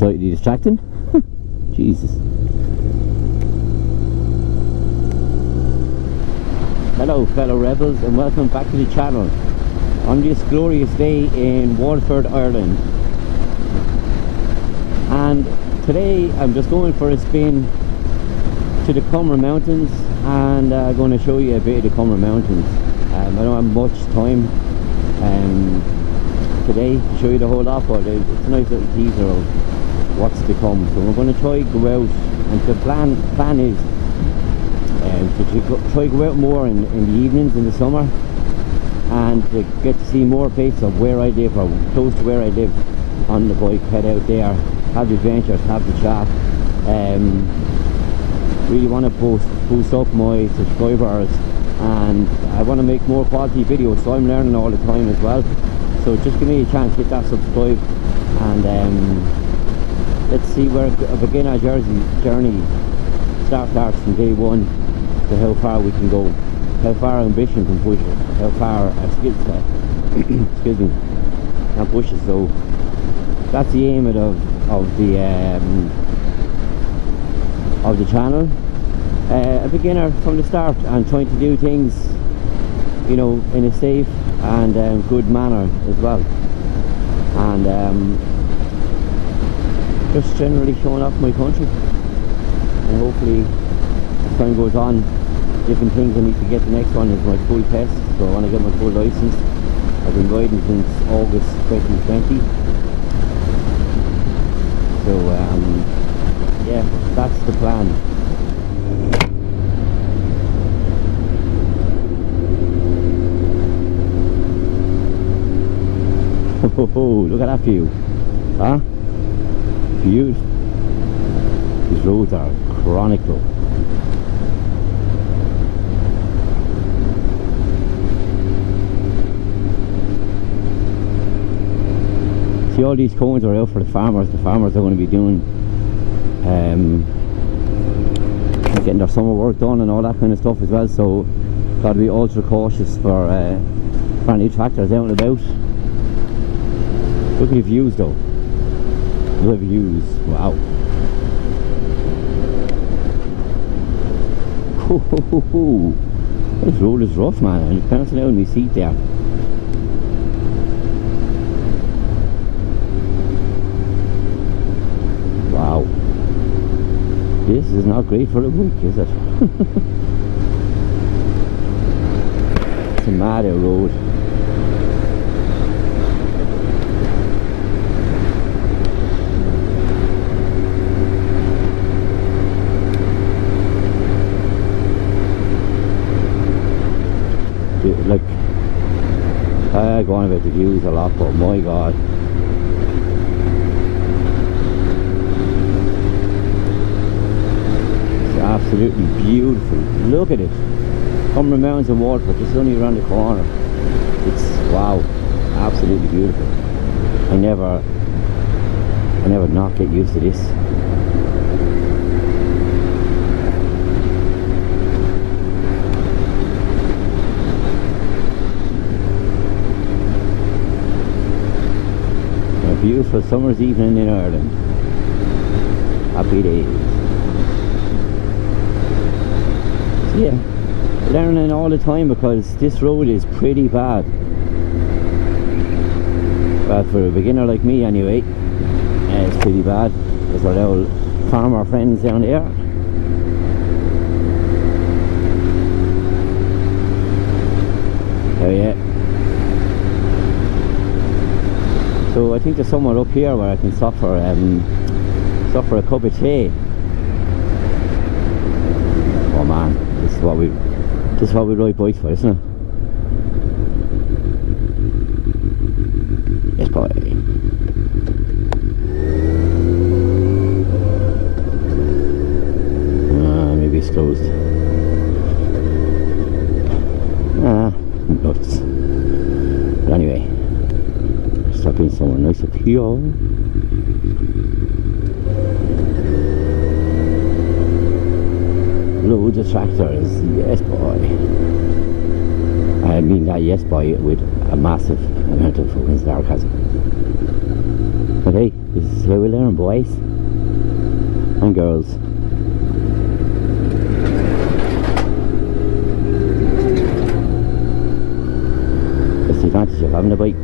slightly distracting. Jesus. Hello fellow rebels and welcome back to the channel on this glorious day in Waterford, Ireland. And today I'm just going for a spin to the Comeragh Mountains, and I'm going to show you a bit of the Comeragh Mountains. I don't have much time today to show you the whole lot, but it's a nice little teaser of what's to come. So we're going to try go out, and the plan is to try go out more in the evenings in the summer, and to get to see more places of where I live, or close to where I live, on the bike. Head out there, have the adventures, have the chat. Really want to boost up my subscribers, and I want to make more quality videos, so I'm learning all the time as well. So just give me a chance, hit that subscribe, and let's see where a beginner journey starts from day one to how far we can go, how far our ambition can push us, how far our skill set excuse me, can push us. So that's the aim of the channel. A beginner from the start, and trying to do things, you know, in a safe and good manner as well, and just generally showing off my country. And hopefully as time goes on, different things I need to get. The next one is my full test, so I want to get my full license. I've been riding since August 2020, so yeah, that's the plan. Oh, look at that view, huh? Beautiful. These roads are chronic though. See, all these cones are out for the farmers. The farmers are going to be doing getting their summer work done and all that kind of stuff as well, so got to be ultra cautious for any tractors out and about. Look at the views though. The views, wow. This road is rough, man, and you can't sit down in my seat there. Wow. This is not great for a bike, is it? It's a mad road. Like, I go on about the views a lot, but my god, it's absolutely beautiful. Look at it. Comeragh Mountains in Waterford, this is only around the corner. It's, wow, absolutely beautiful. I never not get used to this. Beautiful summer's evening in Ireland. Happy days. So yeah, learning all the time, because this road is pretty bad. Well, for a beginner like me anyway, it's pretty bad. There's our little farmer friends down there. Oh yeah. So I think there's somewhere up here where I can stop for a cup of tea. Oh man, this is what we ride bikes for, isn't it? Yes, boy. Maybe it's closed. Nuts. But anyway, stopping somewhere nice up here. Loads of tractors, yes boy. I mean that yes boy with a massive amount of fucking sarcasm. But hey, this is how we learn, boys and girls. That's the advantage of having a bike.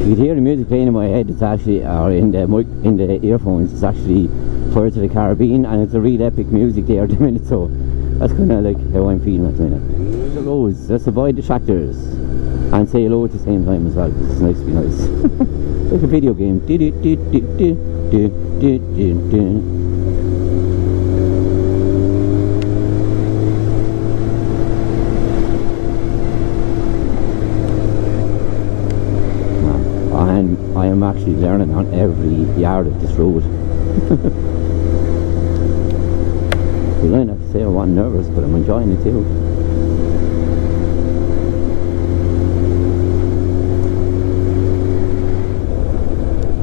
You could hear the music playing in my head. It's actually, or in the mic, in the earphones. It's actually Pirates of the Caribbean, and it's a real epic music there at the minute. So that's kind of like how I'm feeling at the minute. The roads. Let's avoid the tractors and say hello at the same time as well. It's nice to be nice. Like a video game. I am actually learning on every yard of this road. You might have to say I wasn't nervous, but I'm enjoying it too.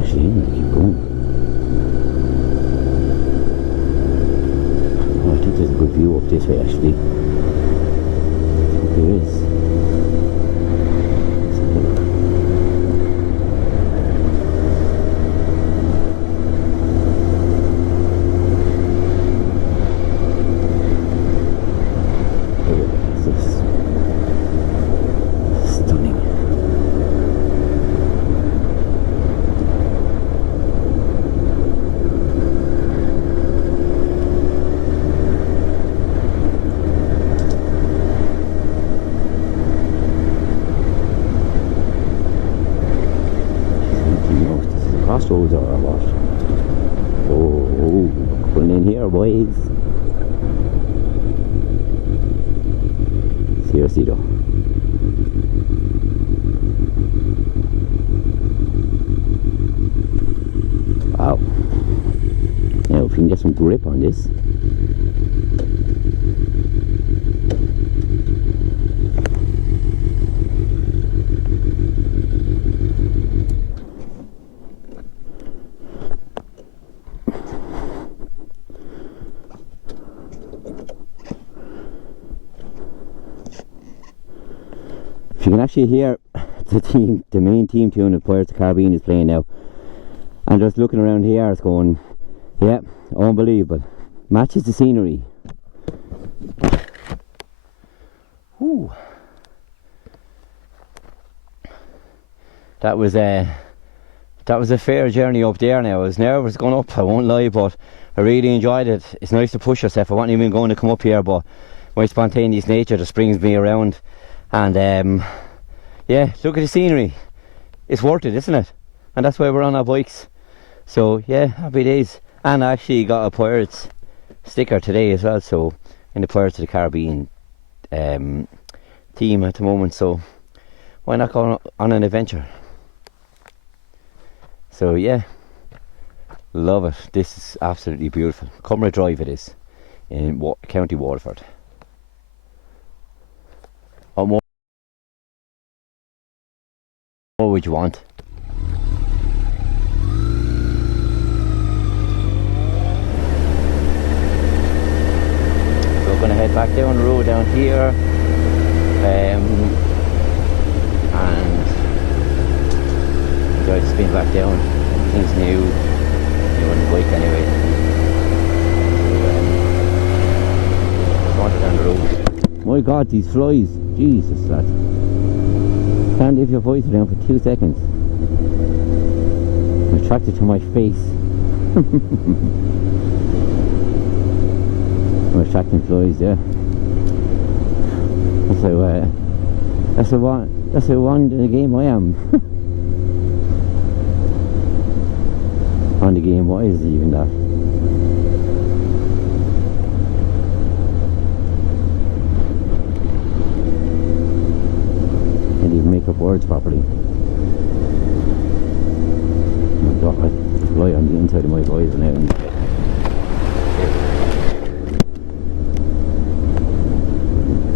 Actually, I'm gonna keep going. Oh, I think there's a good view up this way actually. I think there is. Crossroads or what? Oh, pulling in here, boys. Seriously though. Wow. Now if we can get some grip on this. You can actually hear the main team tune of Pirates of the Caribbean is playing now, and just looking around here it's going, yeah, unbelievable. Matches the scenery. Ooh. That was a fair journey up there. Now I was nervous going up, I won't lie, but I really enjoyed it. It's nice to push yourself. I wasn't even going to come up here, but my spontaneous nature just brings me around. And yeah, look at the scenery. It's worth it, isn't it? And that's why we're on our bikes. So yeah, happy days. And I actually got a Pirates sticker today as well, so in the Pirates of the Caribbean team at the moment, so why not go on an adventure? So yeah, love it. This is absolutely beautiful. Comeragh Drive it is, in County Waterford. What more would you want? We're going to head back down the road down here, and enjoy the spin back down. Everything's new on the bike anyway. So wander down the road. My God, these flies! Jesus, lad. Can't leave your voice down for 2 seconds. I'm attracted to my face. I'm attracting flies, yeah. That's how one in the game I am. On the game, what is even that? Can't even make up words properly. Oh my God. fly on the inside of my visor now.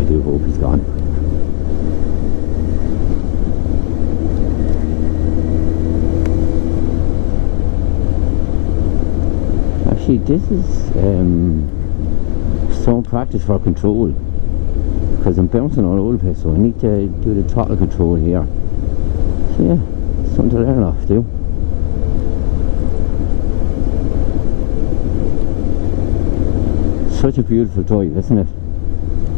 I do hope he's gone. Actually, this is some practice for control, because I'm bouncing all over the place, so I need to do the throttle control here. So yeah, something to learn off too. Such a beautiful drive, isn't it?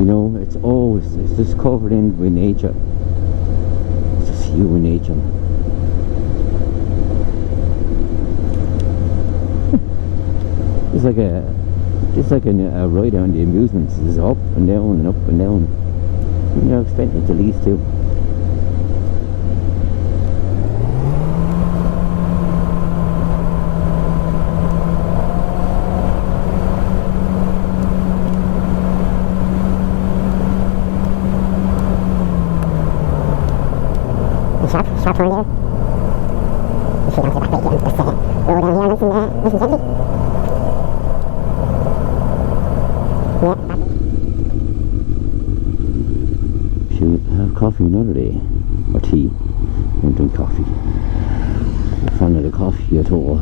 You know, it's just covered in with nature. It's just you and nature. It's like a ride on the amusements. It's up and down and up and down. You're expecting it to lease too. Sharp one there. You see, don't see that bit yet. Just roll down here, nice and gently. Yeah, should have coffee another day, or tea. I don't drink coffee. I'm not a fan of the coffee at all.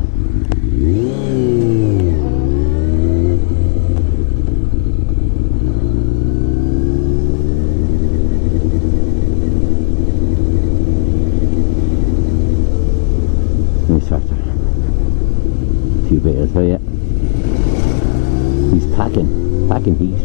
Nice tractor. A few bales, oh yeah. He's packing heat.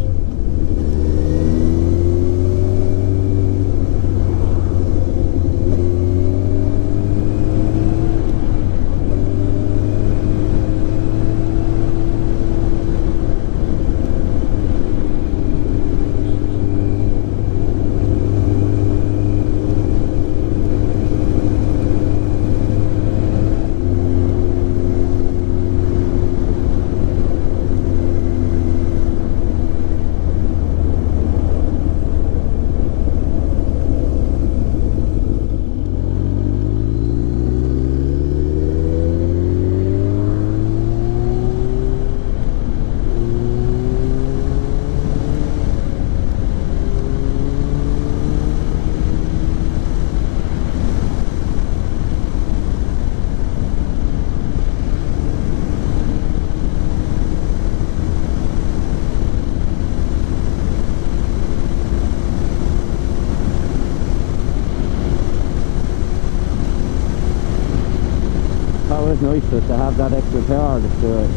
It's nice to have that extra power just to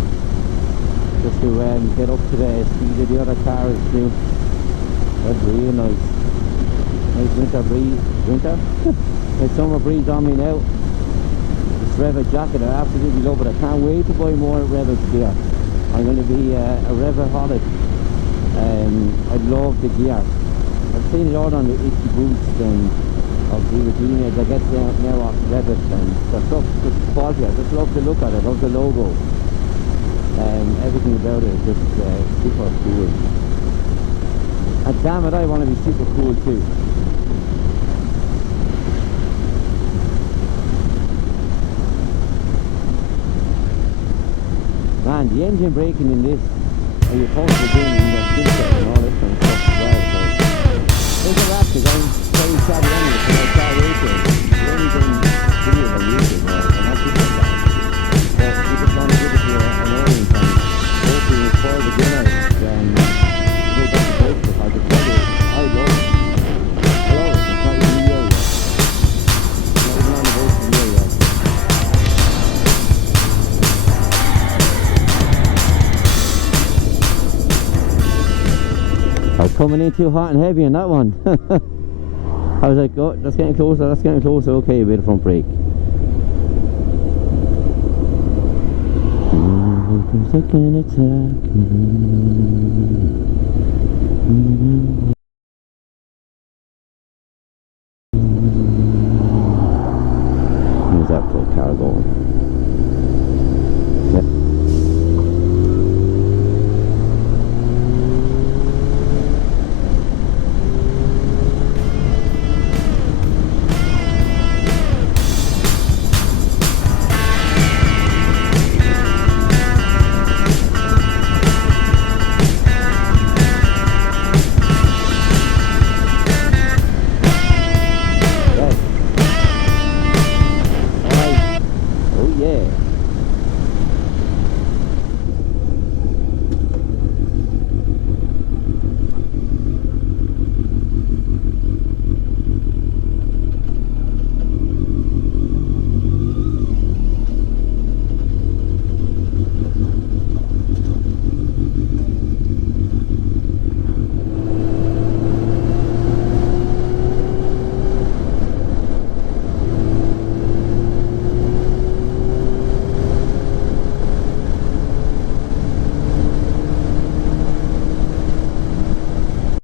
get up to the speed of the other cars too. That's really nice. Nice winter breeze. Winter? There's summer breeze on me now. This REV'IT jacket, I absolutely love it. I can't wait to buy more REV'IT gear. I'm going to be a REV'IT holic. I love the gear. I've seen it all on the itchy boots and of the Virginia. I get now off REV'IT, and the stuff just quality. I just love the look at it, I love the logo. Everything about it is just super cool. And damn it, I want to be super cool too. Man, the engine braking in this, and you're supposed to be doing in the skill set and all this kind of stuff as well. So there's a wrap, because I'm very shabby anyway, so I start racing. We're only doing videos on YouTube now, and that's just like that. But we just want to give it to an audience, and hopefully it's for beginners, then go back to bike, because I just tell you, I love it. I love it. It's not even a year yet. It's not even on the bike for a year yet. I was coming in too hot and heavy on that one. I was like, oh, that's getting closer, okay, a bit of front brake.